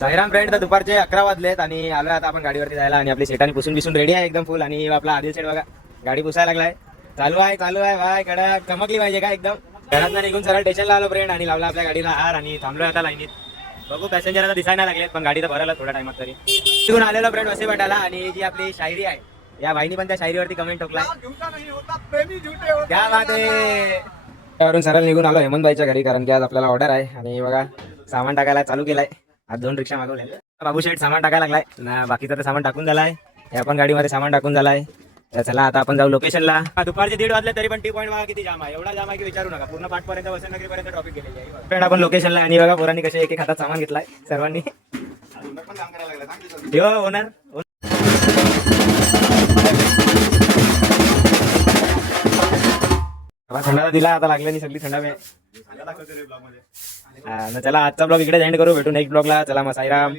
Sairam friend, तर दुपारचे 11 वाजलेत आणि आलोय आता आपण गाडीवरती जायला. आणि आपली सेटाने पुसून बिसून रेडी आहे एकदम फुल. आणि आपला आदिल सेट बघा गाडी पुसायला लागलाय. चालू आहे भाई, कडक चमकली पाहिजे का एकदम. घरात निघून सरळ स्टेशनला आलो फ्रेंड आणि लावला आपल्या गाडीला हार आणि थांबलोय आता लाईनीत. बघू पॅसेंजर आता दिसायला लागलेत, पण गाडी तर भरायला थोड्या टाइमात तरी. तिथून आलेलो फ्रेंड वसे भेटायला. आणि जी आपली शायरी आहे, या भाईनी पण त्या शायरीवरती कमेंट ठोकलाय. क्या बात आहे. त्यावरून सरळ निघून आलो हेमंतबाईच्या घरी, कारण की आज आपल्याला ऑर्डर आहे. आणि बघा सामान टाकायला चालू केलाय. आज 2 रिक्षा मागवल्या. बाबू शेठ सामान टाकायला लागलाय. बाकीचं तर सामान टाकून झालाय. या पण गाडीमध्ये सामान टाकून झालाय. तर चला आता आपण जाऊ लोकेशनला. दुपारचे 1:30 वाजले तरी पण टी पॉईंट बघा किती जाम आहे. एवढा जाम आहे की विचारू नका. पूर्ण पाठपर्यंत वसंतनगरीपर्यंत ट्रॉफिक गेलेली आहे. फ्रेंड आपण लोकेशनला. आणि बघा पोरांनी कसे एक हातात सामान घेतलाय सर्वांनी. ओनर थंडा दिला आता लागल्याने सगळी थंडा वेळ. चला आजचा ब्लॉग इकडे एंड करू. भेटू नेक्स्ट ब्लॉगला. चला मग साईराम.